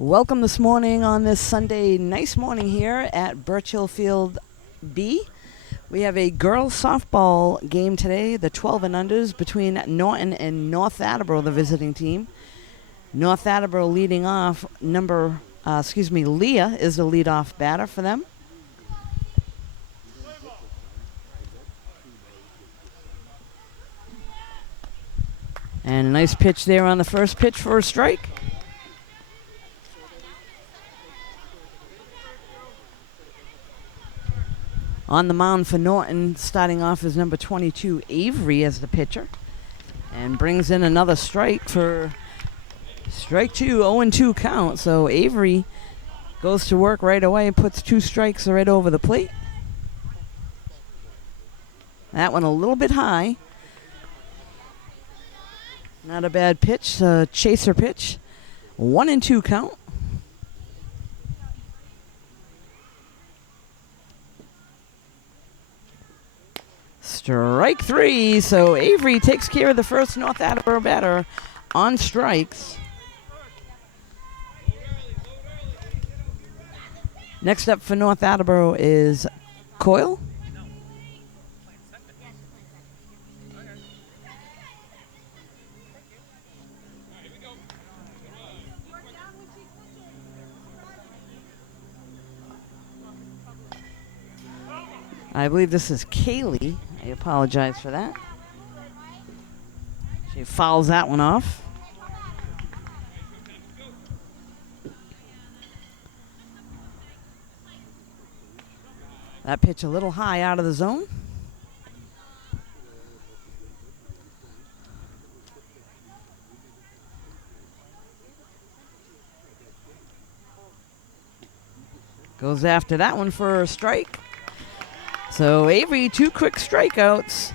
Welcome this morning on this Sunday, nice morning here at Birchill Field B. We have a girls softball game today, the 12 and unders between Norton and North Attleboro, the visiting team. North Attleboro leading off, Leah is the leadoff batter for them. And a nice pitch there on the first pitch for a strike. On the mound for Norton, starting off as number 22, Avery, as the pitcher. And brings in another strike for strike two, 0-2 count. So Avery goes to work right away, puts two strikes right over the plate. That one a little bit high. Not a bad pitch, chaser pitch. 1-2 count. Strike three, so Avery takes care of the first North Attleboro batter on strikes. Next up for North Attleboro is Coyle. I believe this is Kaylee. I apologize for that. She fouls that one off. That pitch a little high out of the zone. Goes after that one for a strike. So Avery, two quick strikeouts.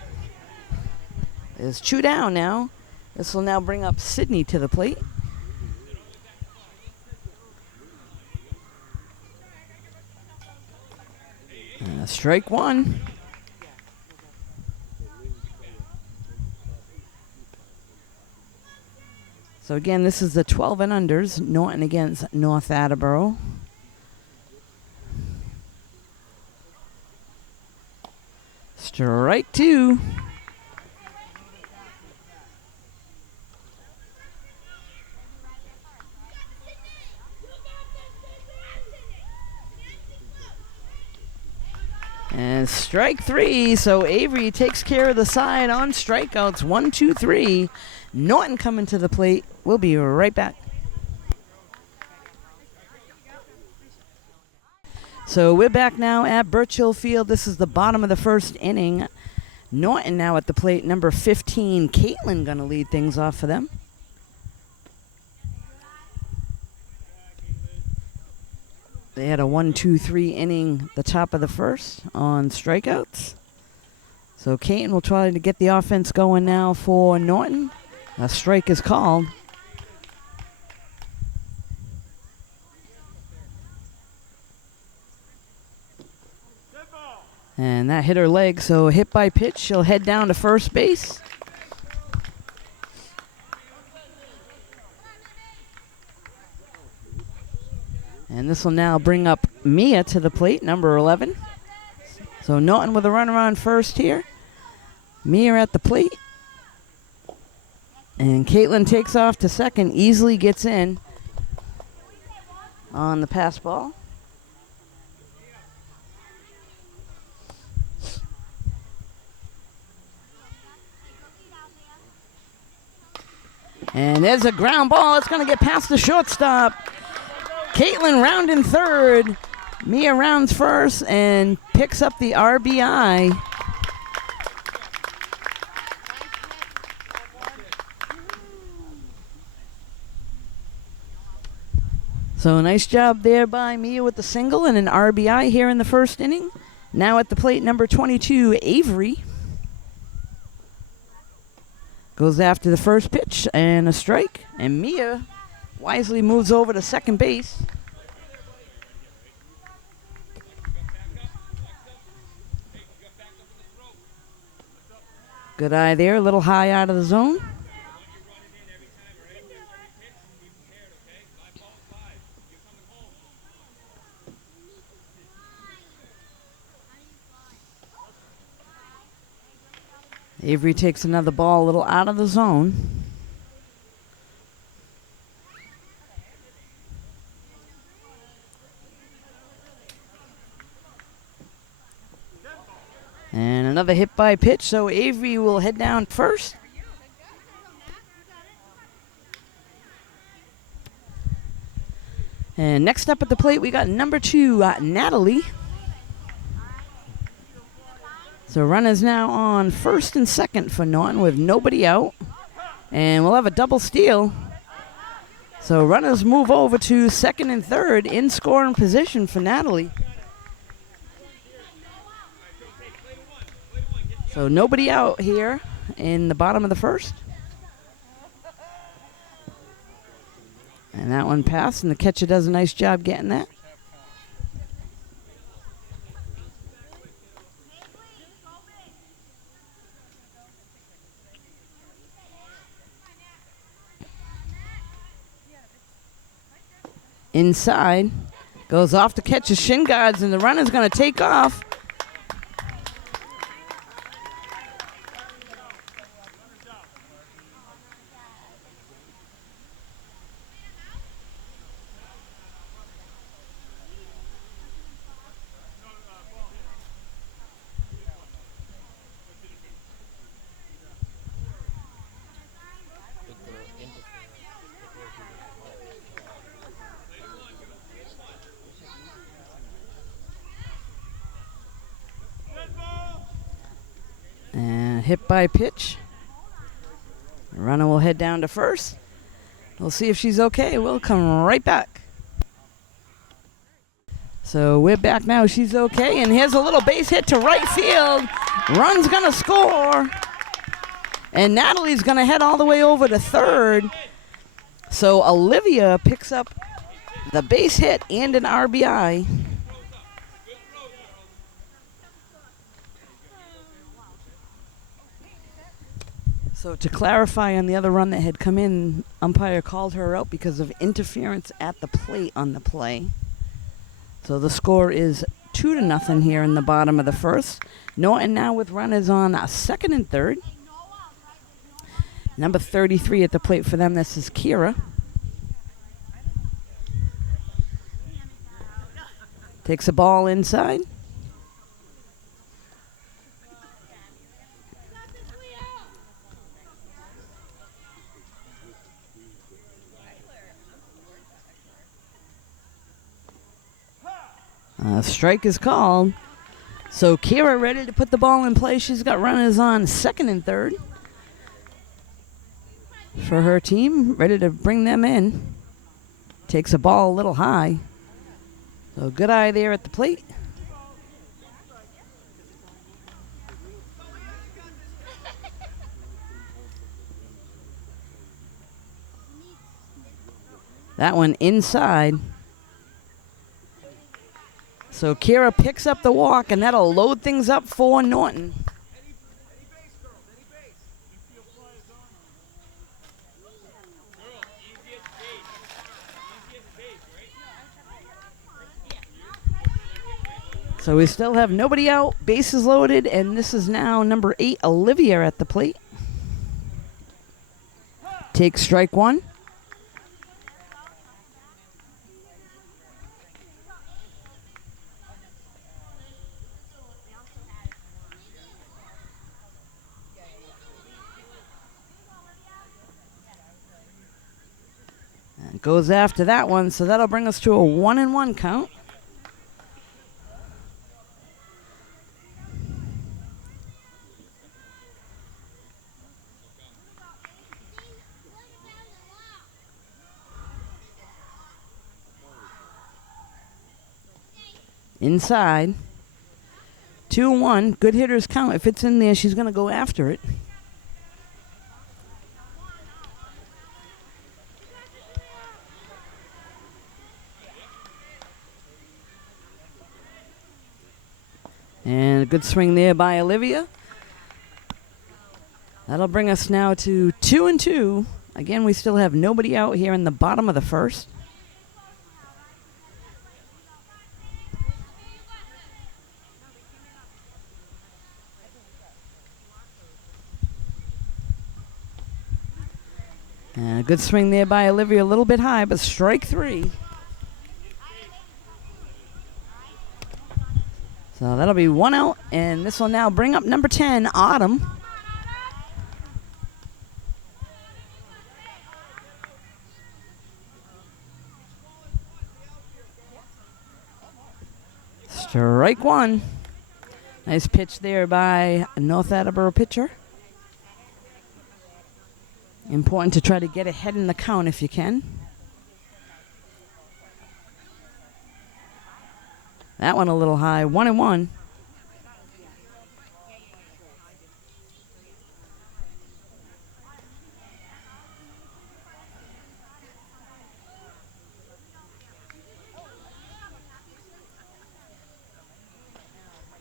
Is 2 down now. This will now bring up Sydney to the plate. Strike one. So again, this is the 12 and unders. Norton against North Attleboro. Strike two. And strike three. So Avery takes care of the side on strikeouts. 1, 2, 3. Norton coming to the plate. We'll be right back. So we're back now at Birchill Field. This is the bottom of the first inning. Norton now at the plate, number 15, Caitlin, going to lead things off for them. They had a 1, 2, 3 inning the top of the first on strikeouts. So Caitlin will try to get the offense going now for Norton. A strike is called. And that hit her leg, so hit by pitch. She'll head down to first base. And this will now bring up Mia to the plate, number 11. So Norton with a runner on first here. Mia at the plate. And Caitlin takes off to second, easily gets in on the pass ball. And there's a ground ball. It's going to get past the shortstop. Caitlin rounding third. Mia rounds first and picks up the RBI. So nice job there by Mia with the single and an RBI here in the first inning. Now at the plate, number 22, Avery. Goes after the first pitch and a strike. And Mia wisely moves over to second base. Good eye there, a little high out of the zone. Avery takes another ball a little out of the zone. And another hit by pitch, so Avery will head down first. And next up at the plate, we got number 2, Natalie. So runners now on first and second for Norton with nobody out. And we'll have a double steal. So runners move over to second and third in scoring position for Natalie. So nobody out here in the bottom of the first. And that one passed, and the catcher does a nice job getting that. Inside, goes off the catcher's shin guards, and the runner's going to take off. And hit by pitch. The runner will head down to first. We'll see if she's okay. We'll come right back. So we're back now. She's okay. And here's a little base hit to right field. Run's going to score. And Natalie's going to head all the way over to third. So Olivia picks up the base hit and an RBI. So to clarify on the other run that had come in, umpire called her out because of interference at the plate on the play. So the score is 2-0 here in the bottom of the first. Norton now with runners on second and third. Number 33 at the plate for them, this is Kira. Takes a ball inside. Strike is called. So Kira ready to put the ball in play. She's got runners on second and third for her team. Ready to bring them in. Takes a ball a little high. So good eye there at the plate. That one inside. So Kira picks up the walk, and that'll load things up for Norton. So we still have nobody out, bases loaded, and this is now number 8, Olivia at the plate. Takes strike one. Goes after that one, so that'll bring us to a 1-1 count. Inside. 2-1. Good hitters count. If it's in there, she's going to go after it. And a good swing there by Olivia. That'll bring us now to 2-2. Again, we still have nobody out here in the bottom of the first. good swing there by Olivia, a little bit high, but strike 3. So that'll be 1 out, and this will now bring up number 10, Autumn. Strike 1. Nice pitch there by North Attleboro pitcher. Important to try to get ahead in the count if you can. That one a little high, 1-1.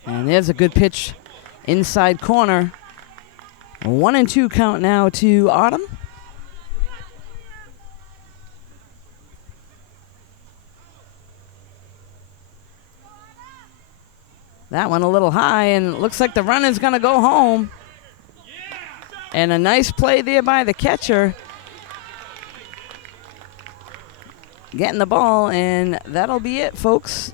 And there's a good pitch inside corner. 1-2 count now to Autumn. That one a little high, and it looks like the run is going to go home. And a nice play there by the catcher. Getting the ball, and that'll be it, folks.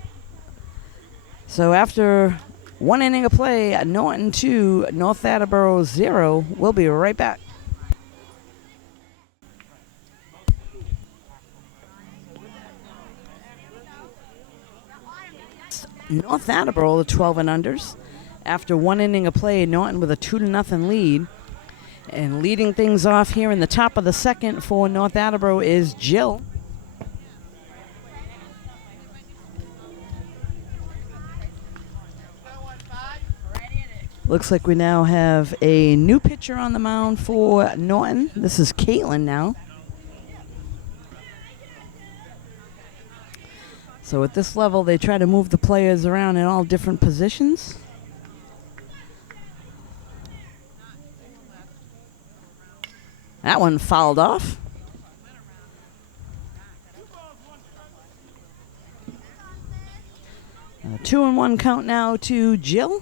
So after 1 inning of play, Norton 2, North Attleboro 0. We'll be right back. North Attleboro, the 12 and unders. After 1 inning of play, Norton with a 2-0 lead. And leading things off here in the top of the second for North Attleboro is Jill. Looks like we now have a new pitcher on the mound for Norton. This is Caitlin now. So at this level, they try to move the players around in all different positions. That one fouled off. A 2-1 count now to Jill.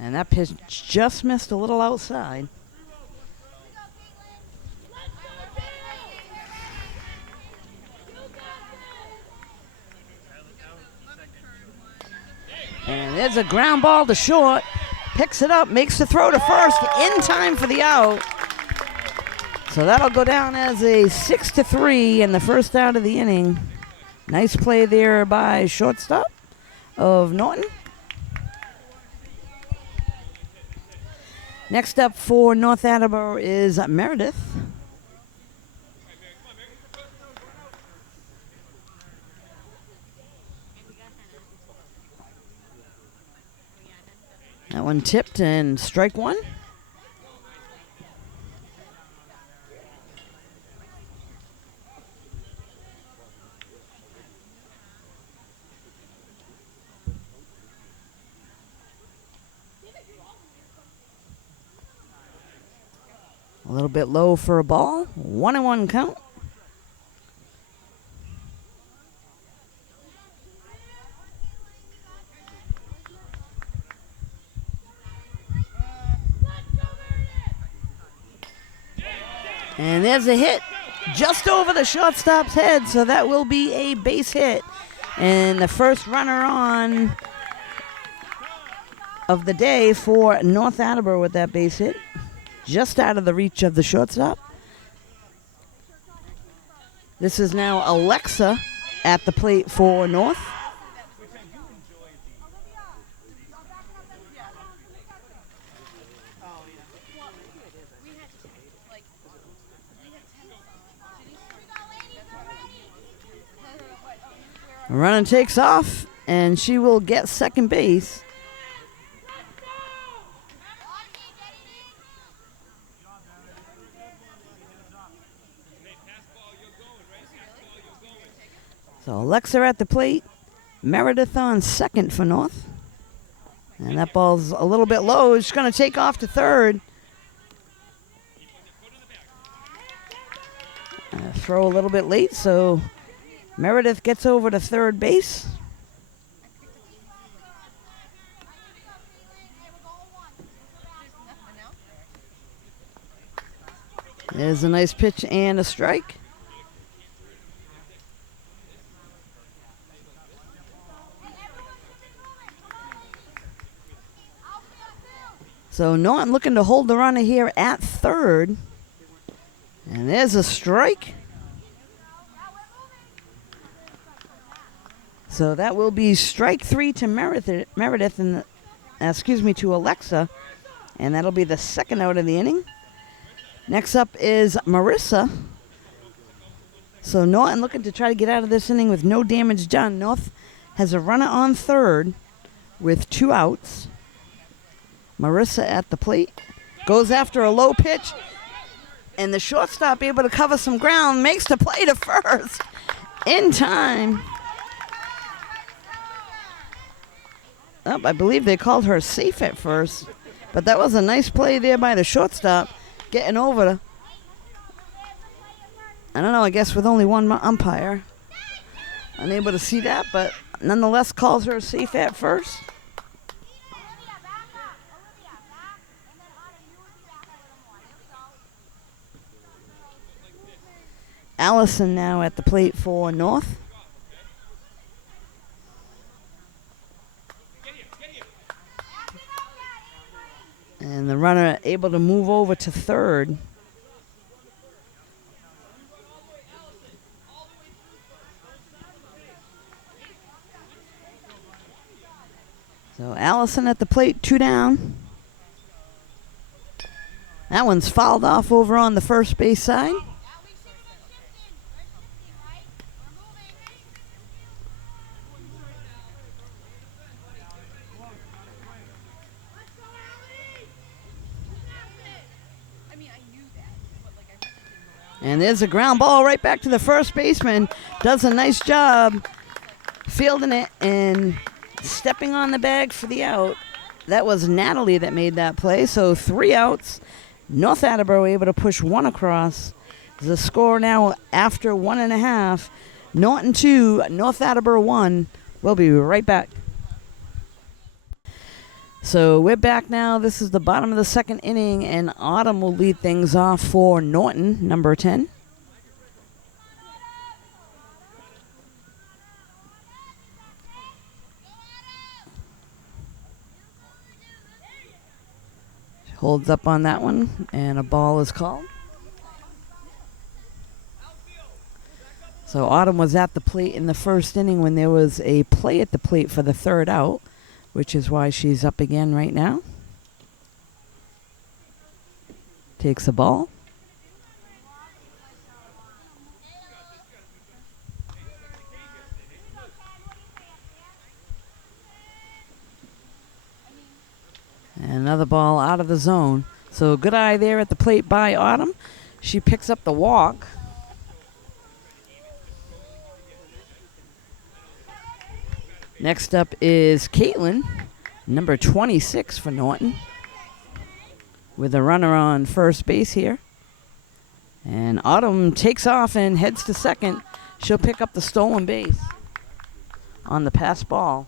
And that pitch just missed a little outside. And there's a ground ball to short. Picks it up, makes the throw to first in time for the out. So that'll go down as a 6-3 in the first out of the inning. Nice play there by shortstop of Norton. Next up for North Attleboro is Meredith. That one tipped and strike 1. A little bit low for a ball. 1-1 count. And there's a hit just over the shortstop's head, so that will be a base hit. And the first runner on of the day for North Attleboro with that base hit. Just out of the reach of the shortstop. This is now Alexa at the plate for North. Runner takes off, and she will get second base. So Alexa at the plate, Meredith on second for North. And that ball's a little bit low. It's going to take off to third. Throw a little bit late, so Meredith gets over to third base. There's a nice pitch and a strike. So Norton looking to hold the runner here at third. And there's a strike. So that will be strike 3 to Meredith and to Alexa. And that'll be the second out of the inning. Next up is Marissa. So Norton looking to try to get out of this inning with no damage done. North has a runner on third with 2 outs. Marissa at the plate. Goes after a low pitch. And the shortstop able to cover some ground. Makes the play to first. In time. Oh, I believe they called her safe at first. But that was a nice play there by the shortstop. Getting over. I don't know, I guess with only one umpire. Unable to see that, but nonetheless calls her safe at first. Allison now at the plate for North. And the runner able to move over to third. So Allison at the plate, 2 down. That one's fouled off over on the first base side. And there's a ground ball right back to the first baseman. Does a nice job fielding it and stepping on the bag for the out. That was Natalie that made that play. So 3 outs. North Attleboro able to push 1 across. The score now after 1.5. Norton 2, North Attleboro 1. We'll be right back. So we're back now. This is the bottom of the second inning, and Autumn will lead things off for Norton, number 10. Holds up on that one, and a ball is called. So Autumn was at the plate in the first inning when there was a play at the plate for the third out, which is why she's up again right now. Takes a ball. And another ball out of the zone. So good eye there at the plate by Autumn. She picks up the walk. Next up is Caitlin, number 26 for Norton, with a runner on first base here. And Autumn takes off and heads to second. She'll pick up the stolen base on the pass ball.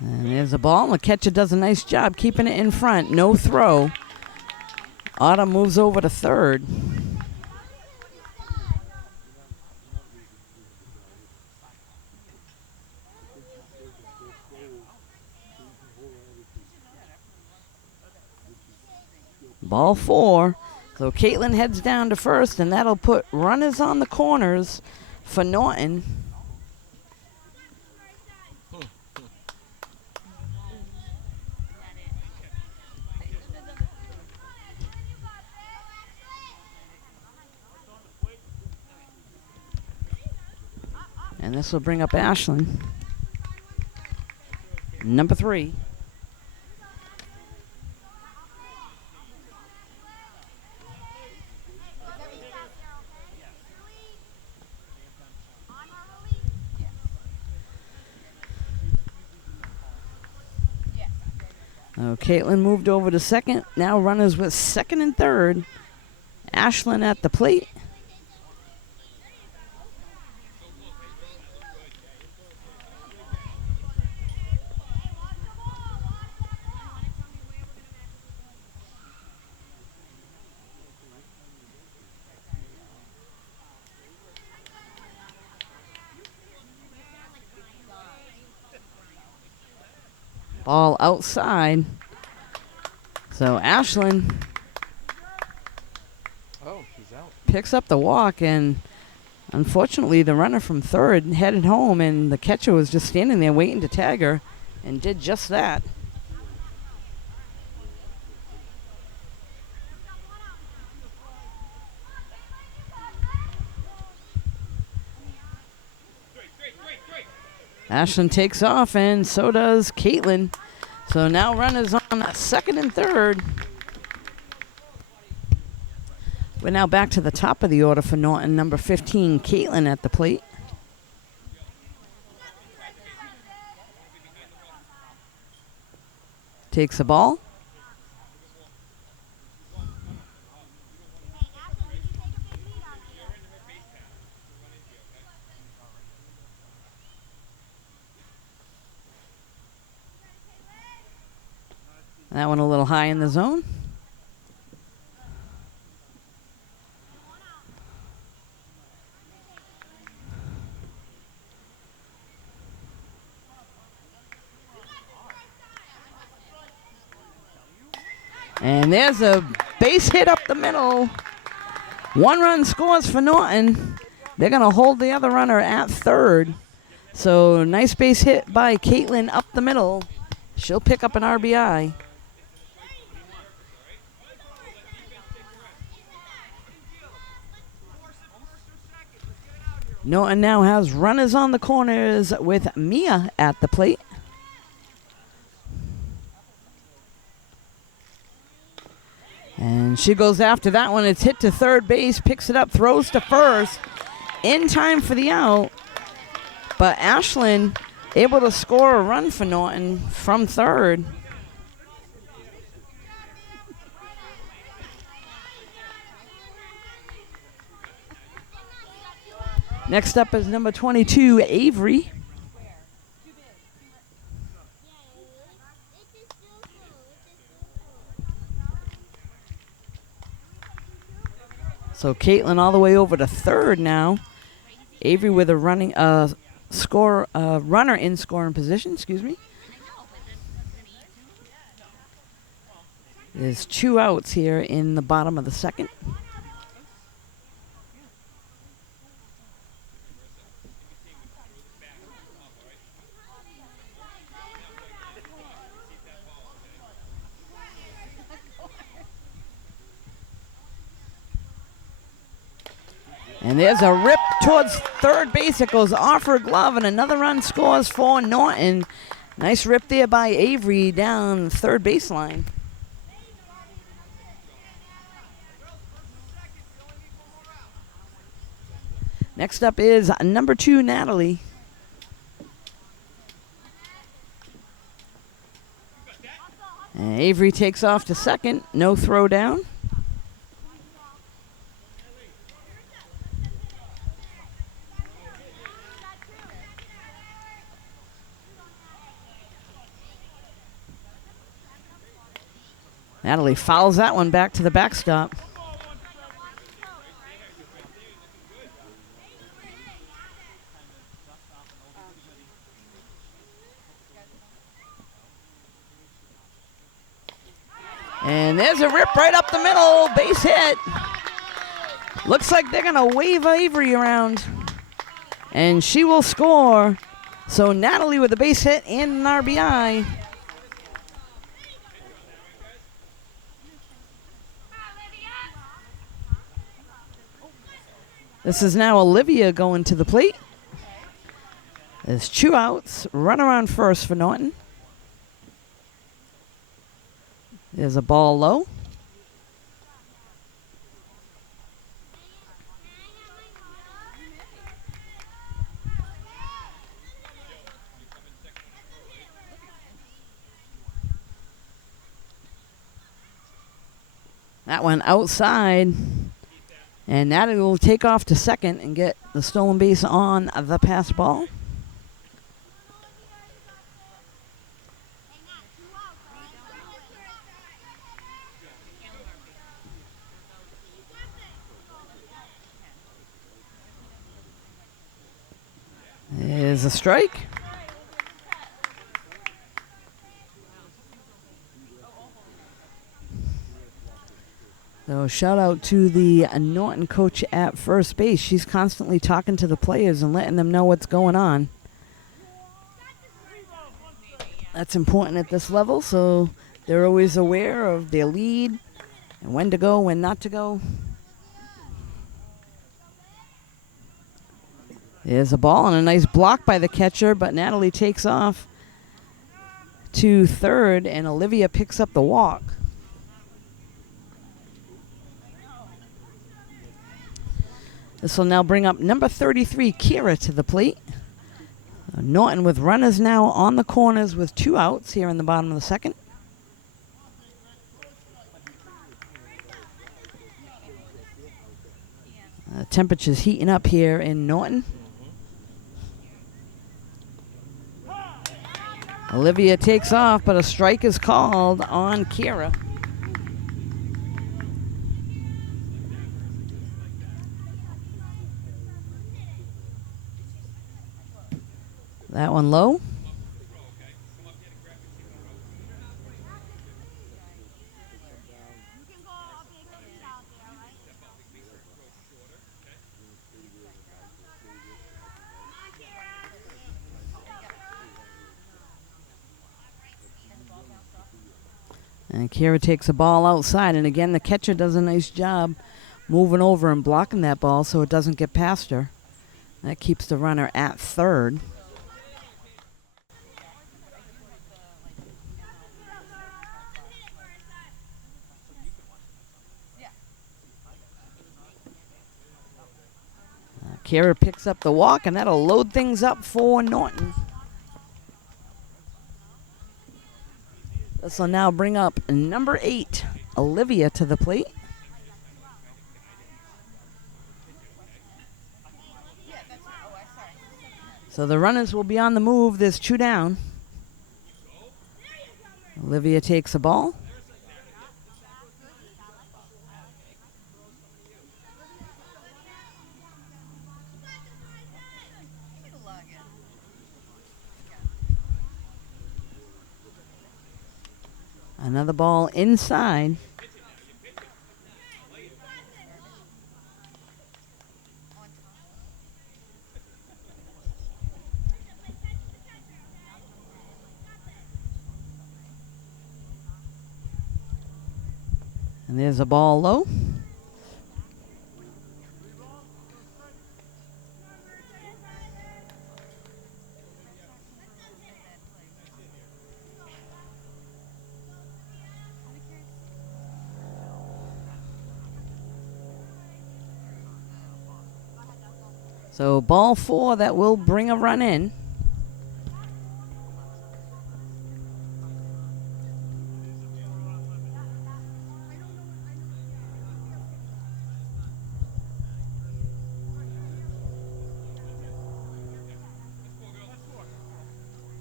And there's a ball. The catcher does a nice job keeping it in front. No throw. Autumn moves over to third. Ball 4. So Caitlin heads down to first, and that'll put runners on the corners for Norton. And this will bring up Ashlyn, number 3. Oh, Caitlin moved over to second. Now runners with second and third. Ashlyn at the plate. Ball outside. So Ashlyn picks up the walk, and unfortunately the runner from third headed home, and the catcher was just standing there waiting to tag her and did just that. Ashlyn takes off, and so does Caitlin. So now runners on second and third. We're now back to the top of the order for Norton. Number 15, Caitlin at the plate. Takes the ball. That one a little high in the zone. And there's a base hit up the middle. One run scores for Norton. They're going to hold the other runner at third. So nice base hit by Caitlin up the middle. She'll pick up an RBI. Norton now has runners on the corners with Mia at the plate. And she goes after that one. It's hit to third base, picks it up, throws to first. In time for the out. But Ashlyn able to score a run for Norton from third. Next up is number 22, Avery. So Caitlin all the way over to third now. Avery with a running runner in scoring position, excuse me. There's 2 outs here in the bottom of the second. And there's a rip towards third base. It goes off her glove, and another run scores for Norton. Nice rip there by Avery down third baseline. Next up is number 2, Natalie. And Avery takes off to second. No throw down. Natalie fouls that one back to the backstop. And there's a rip right up the middle, base hit. Looks like they're going to wave Avery around. And she will score. So Natalie with a base hit and an RBI. This is now Olivia going to the plate. There's 2 outs. Runner on first for Norton. There's a ball low. That one outside. And Natalie will take off to second and get the stolen base on the pass ball. Is a strike. So shout out to the Norton coach at first base. She's constantly talking to the players and letting them know what's going on. That's important at this level, so they're always aware of their lead and when to go, when not to go. There's a ball and a nice block by the catcher, but Natalie takes off to third, and Olivia picks up the walk. This will now bring up number 33, Kira, to the plate. Norton with runners now on the corners with 2 outs here in the bottom of the second. Temperatures heating up here in Norton. Olivia takes off, but a strike is called on Kira. That one low. And Kira takes a ball outside, and again the catcher does a nice job moving over and blocking that ball so it doesn't get past her. That keeps the runner at third. Kira picks up the walk, and that'll load things up for Norton. This will now bring up number 8, Olivia, to the plate. So the runners will be on the move. There's 2 down. Olivia takes a ball. Another ball inside. And there's a ball low. So ball 4, that will bring a run in.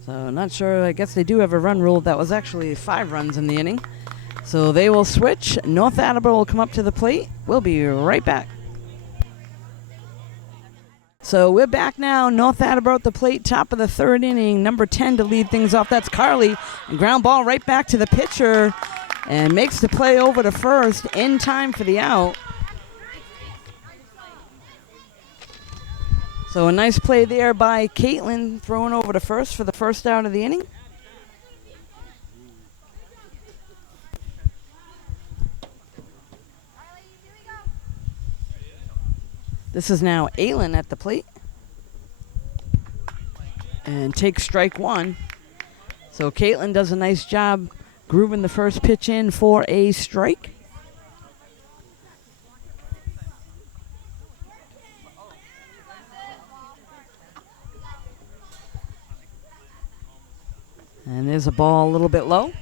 So not sure, I guess they do have a run rule. That was actually 5 runs in the inning. So they will switch. North Attleboro will come up to the plate. We'll be right back. So we're back now. North Attleboro at the plate, top of the 3rd inning. Number 10 to lead things off. That's Carly. And ground ball right back to the pitcher. And makes the play over to first in time for the out. So a nice play there by Caitlin, throwing over to first for the first out of the inning. This is now Aylin at the plate. And takes strike 1. So Caitlin does a nice job grooving the first pitch in for a strike. And there's a ball a little bit low.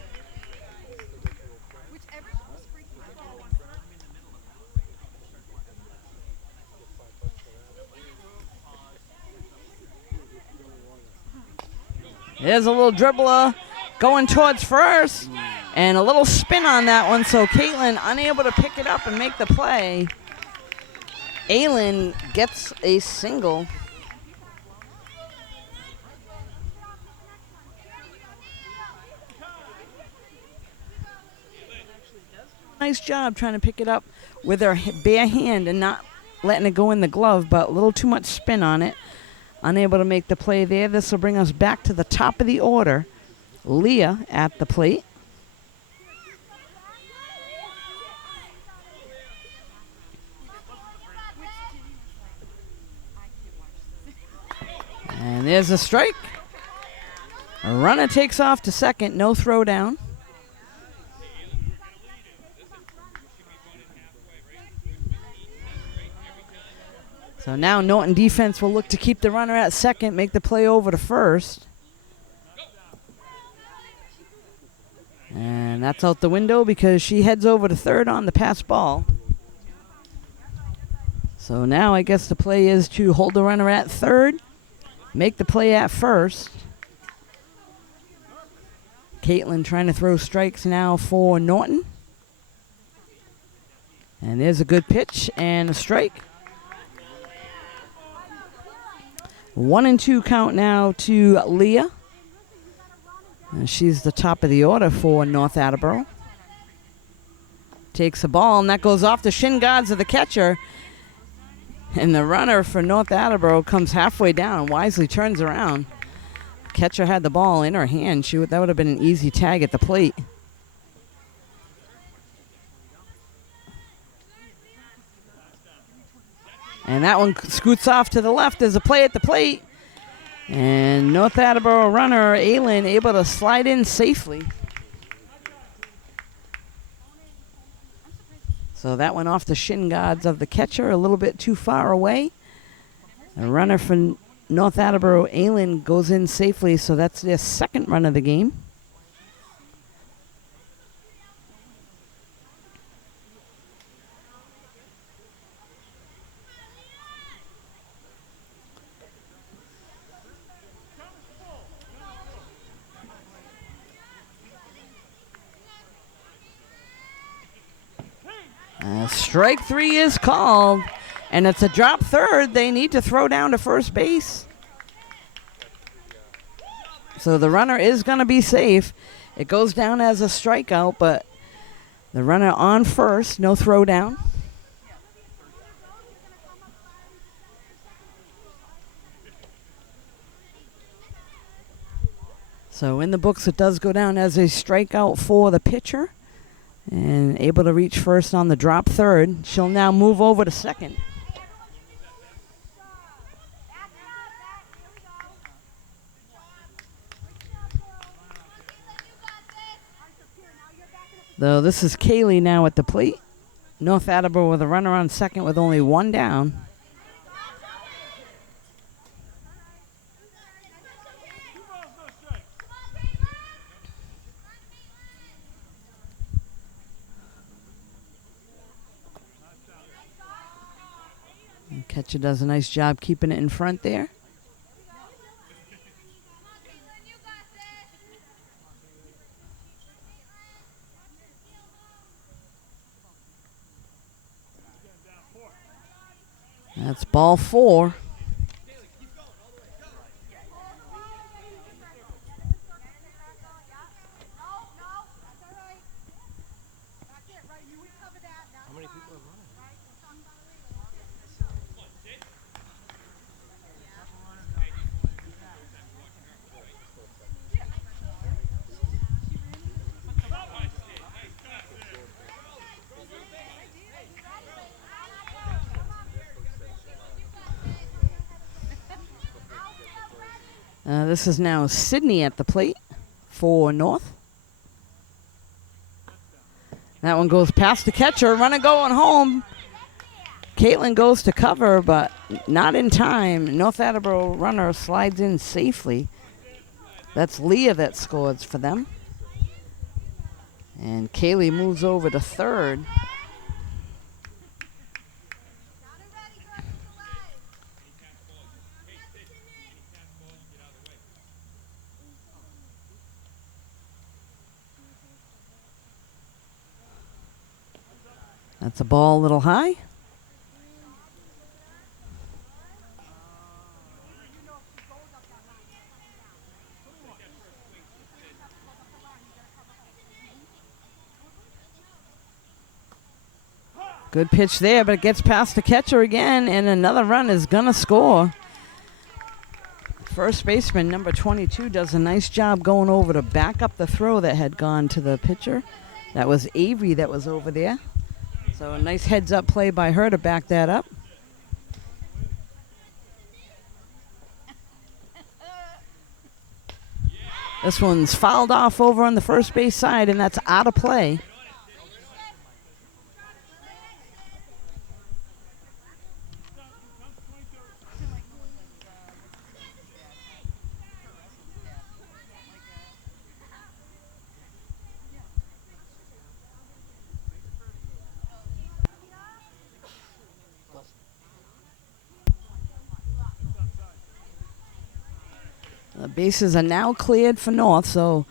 There's a little dribbler going towards first. And a little spin on that one, so Caitlin unable to pick it up and make the play. Aylin gets a single. Nice job trying to pick it up with her bare hand and not letting it go in the glove, but a little too much spin on it. Unable to make the play there. This will bring us back to the top of the order. Leah at the plate. And there's a strike. A runner takes off to second, no throw down. So now Norton defense will look to keep the runner at second, make the play over to first. And that's out the window because she heads over to third on the pass ball. So now I guess the play is to hold the runner at third, make the play at first. Caitlin trying to throw strikes now for Norton. And there's a good pitch and a strike. 1-2 count now to Leah. And she's the top of the order for North Attleboro. Takes the ball, and that goes off the shin guards of the catcher. And the runner for North Attleboro comes halfway down, wisely turns around. Catcher had the ball in her hand. That would have been an easy tag at the plate. And that one scoots off to the left. There's a play at the plate. And North Attleboro runner, Aylin, able to slide in safely. So that went off the shin guards of the catcher, a little bit too far away. The runner for North Attleboro, Aylin, goes in safely, so that's their second run of the game. Strike three is called, and it's a drop third. They need to throw down to first base. So the runner is going to be safe. It goes down as a strikeout, but the runner on first, no throw down. So in the books, it does go down as a strikeout for the pitcher. And able to reach first on the drop third. She'll now move over to second. Though this is Kaylee now at the plate. North Attleboro with a runner on second with only one down. Catcher does a nice job keeping it in front there. That's ball four. This is now Sydney at the plate for North. That one goes past the catcher. Runner going home. Caitlin goes to cover, but not in time. North Attleboro runner slides in safely. That's Leah that scores for them. And Kaylee moves over to third. That's a ball a little high. Good pitch there, but it gets past the catcher again, and another run is going to score. First baseman, number 22, does a nice job going over to back up the throw that had gone to the pitcher. That was Avery that was over there. So a nice heads-up play by her to back that up. This one's fouled off over on the first base side, and that's out of play. The bases are now cleared for North, so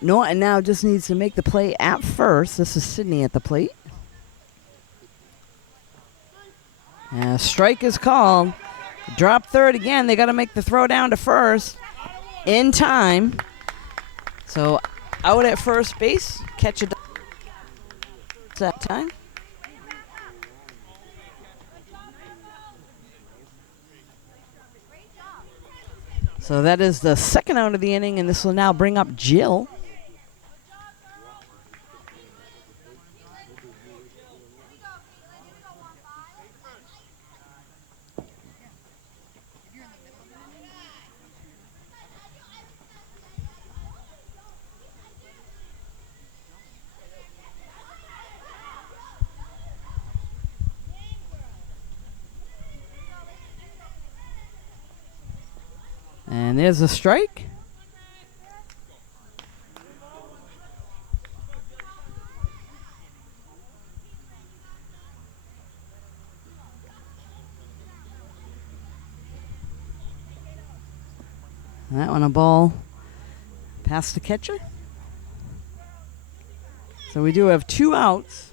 Norton now just needs to make the play at first. This is Sydney at the plate. Strike is called. Drop third again. They got to make the throw down to first in time. So out at first base, catch it that time. So that is the second out of the inning, and this will now bring up Jill. And there's a strike. That one a ball past the catcher. So we do have 2 outs.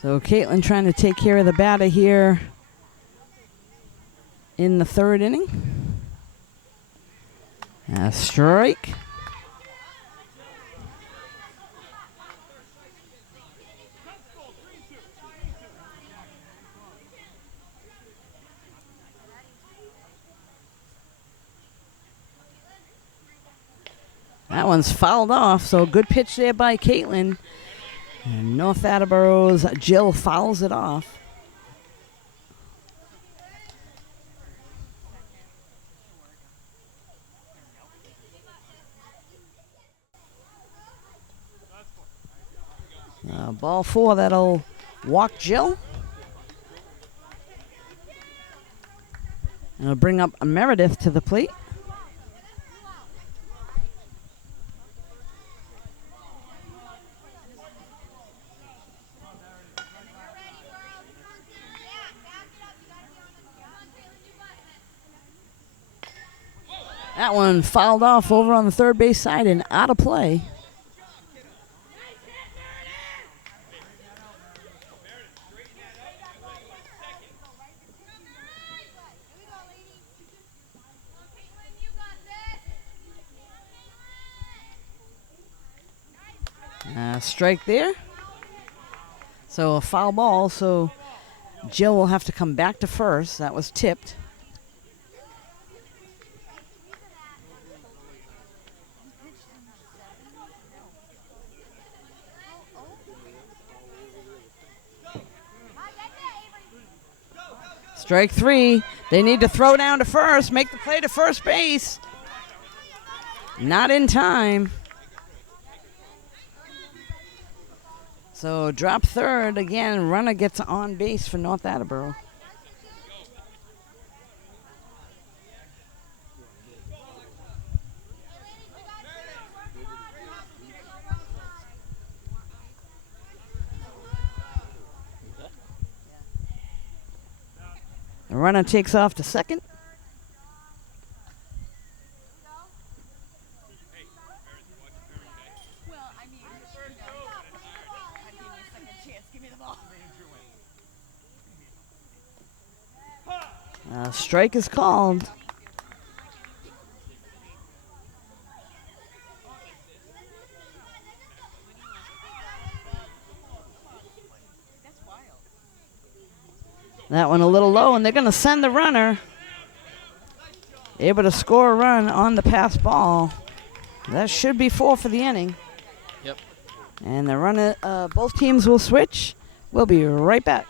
So Caitlin trying to take care of the batter here in the third inning. A strike. That one's fouled off, so good pitch there by Caitlin. And North Attleboro's Jill fouls it off. Ball 4, that'll walk Jill. And it'll bring up Meredith to the plate. That one fouled off over on the third base side and out of play. Strike there. So a foul ball, so Jill will have to come back to first. That was tipped. Strike 3. They need to throw down to first, make the play to first base. Not in time. So drop third again. Runner gets on base for North Attleboro. runner takes off to second. Strike is called. That one a little low, and they're going to send the runner. Able to score a run on the pass ball. That should be 4 for the inning. Yep. And the runner, both teams will switch. We'll be right back.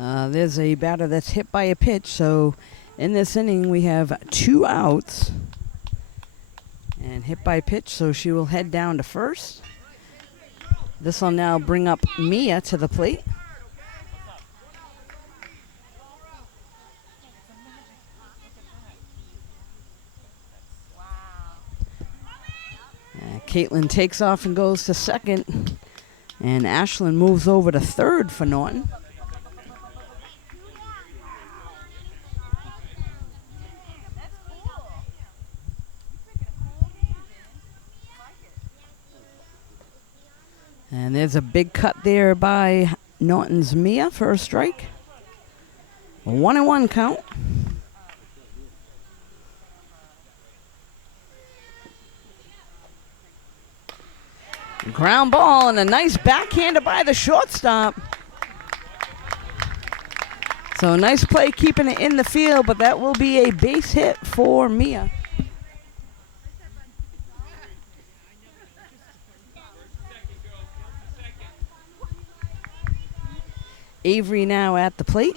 There's a batter that's hit by a pitch, so in this inning we have 2 outs. And hit by pitch, so she will head down to first. This will now bring up Mia to the plate. Caitlin takes off and goes to second. And Ashlyn moves over to third for Norton. And there's a big cut there by Norton's Mia for a strike. 1-1 count. Ground ball and a nice backhander by the shortstop. So nice play keeping it in the field, but that will be a base hit for Mia. Avery now at the plate.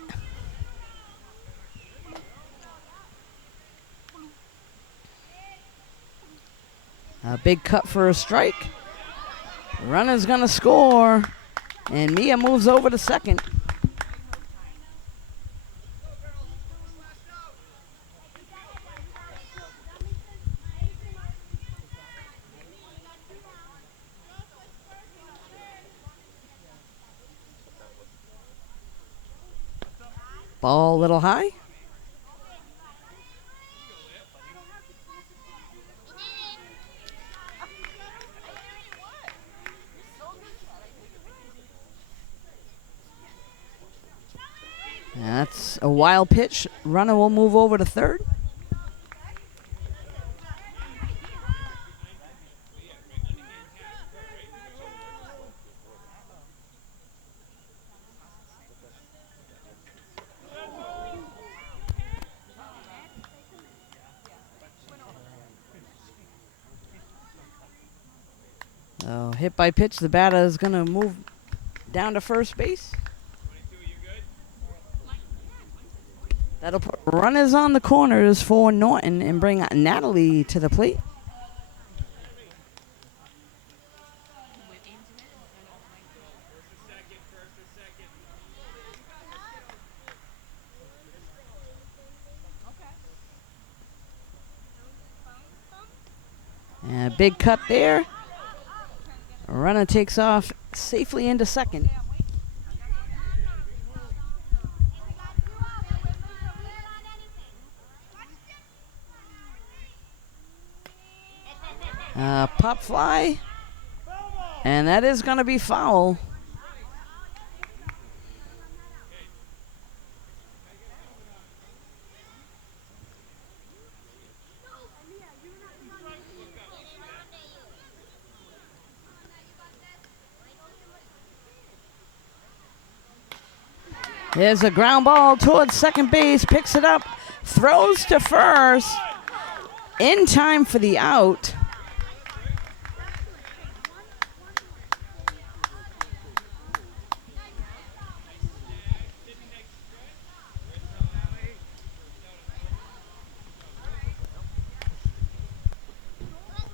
A big cut for a strike. Runner's gonna score, and Mia moves over to second. Ball a little high. That's a wild pitch. Runner will move over to third. Hit by pitch. The batter is going to move down to first base. That'll put runners on the corners for Norton and bring Natalie to the plate. And a big cut there. A runner takes off safely into second. Pop fly, and that is going to be foul. There's a ground ball towards second base, picks it up, throws to first, in time for the out.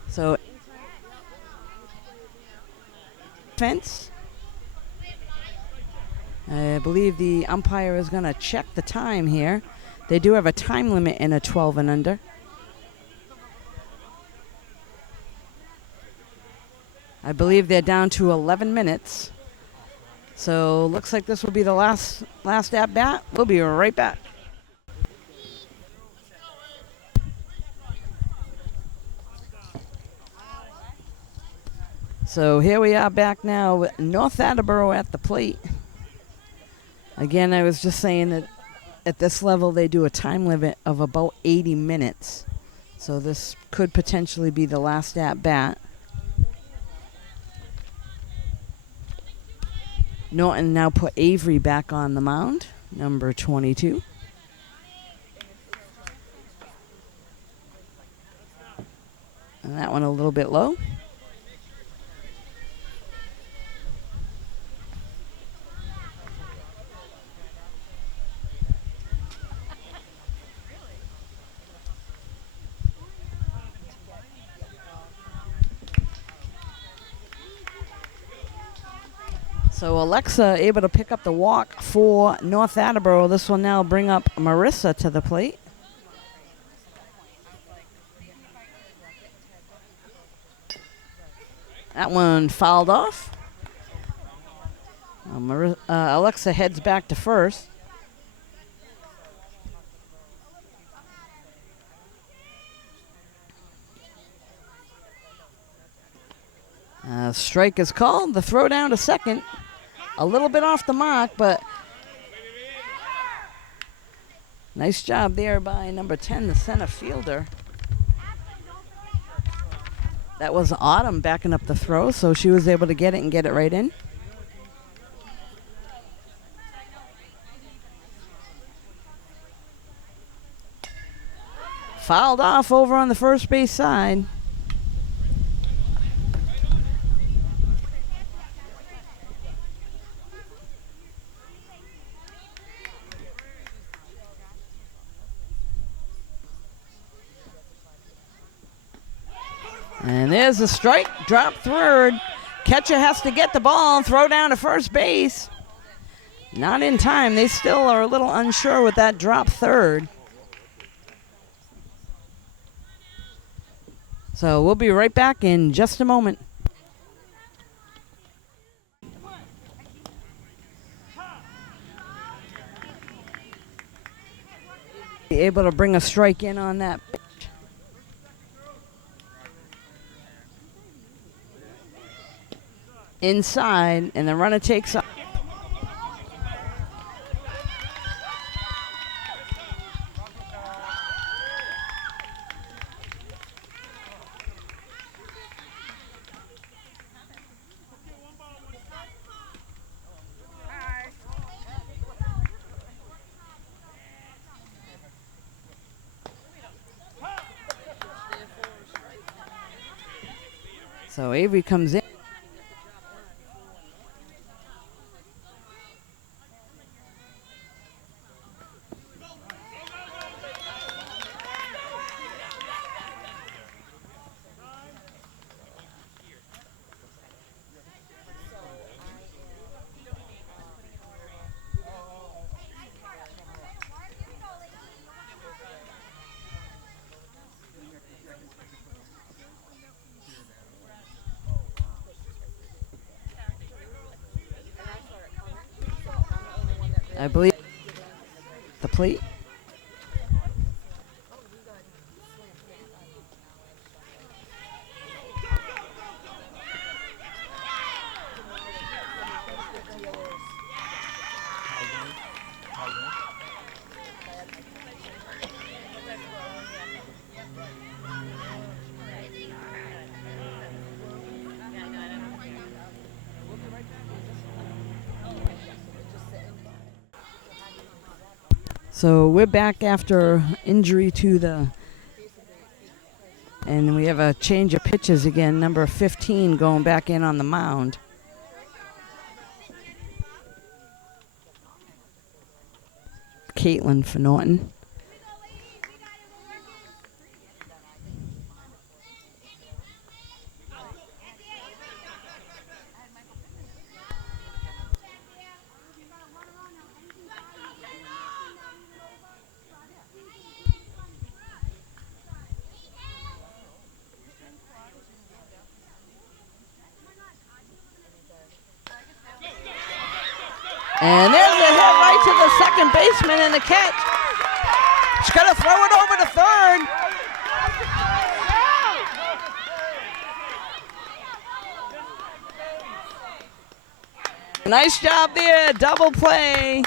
So, fence. I believe the umpire is going to check the time here. They do have a time limit in a 12 and under. I believe they're down to 11 minutes. So looks like this will be the last at bat. We'll be right back. So here we are back now with North Attleboro at the plate. Again, I was just saying that at this level they do a time limit of about 80 minutes. So this could potentially be the last at bat. Norton now put Avery back on the mound, number 22. And that one a little bit low. So Alexa able to pick up the walk for North Attleboro. This will now bring up Marissa to the plate. That one fouled off. Alexa heads back to first. Strike is called. The throw down to second. A little bit off the mark, but nice job there by number 10, the center fielder. That was Autumn backing up the throw, so she was able to get it and get it right in. Fouled off over on the first base side. And there's a strike, drop third. Catcher has to get the ball and throw down to first base. Not in time. They still are a little unsure with that drop third. So we'll be right back in just a moment. Be able to bring a strike in on that pitch. Inside, and the runner takes up. So Avery comes in. I believe the plate. So we're back after injury to the, and we have a change of pitches again. Number 15 going back in on the mound. Caitlin for Norton. And there's a hit right to the second baseman and the catch. She's going to throw it over to third. Nice job there, double play.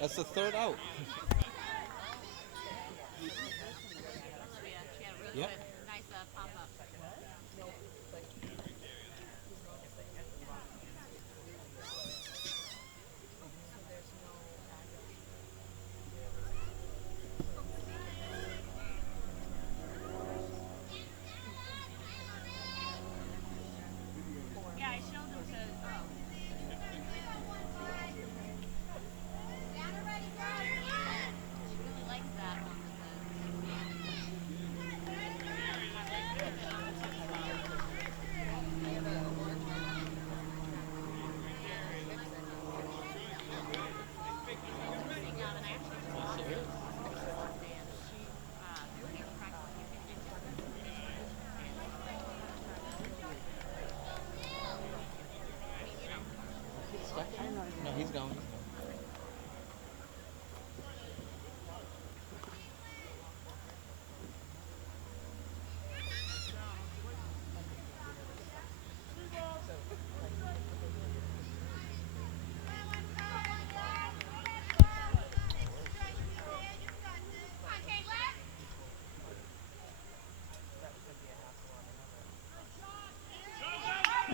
That's the third out. Yep. Nice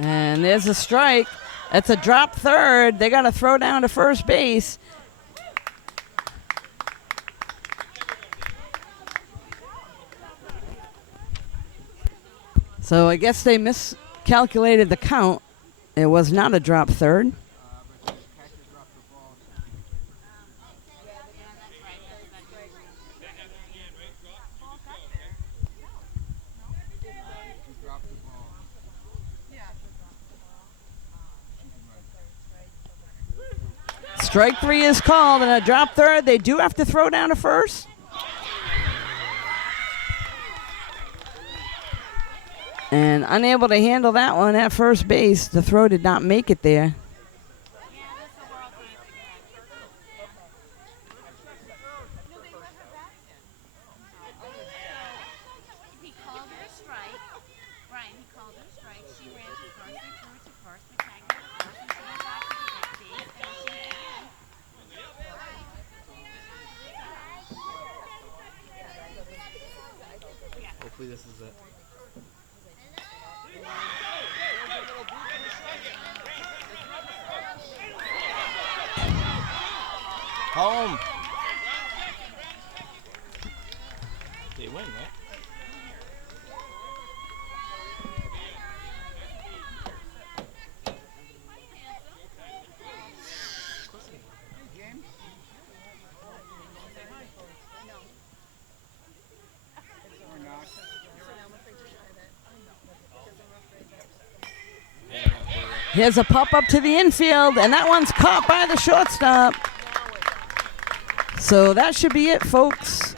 And there's a strike. That's a drop third. They got to throw down to first base. So I guess they miscalculated the count. It was not a drop third. Strike three is called, and a drop third. They do have to throw down to first. And unable to handle that one at first base. The throw did not make it there. Hopefully this is it. Home. They win, right? Here's a pop-up to the infield, and that one's caught by the shortstop. So that should be it, folks.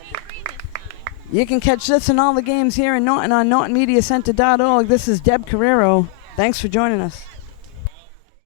You can catch this and all the games here in Norton on NortonMediaCenter.org. This is Deb Carrero. Thanks for joining us.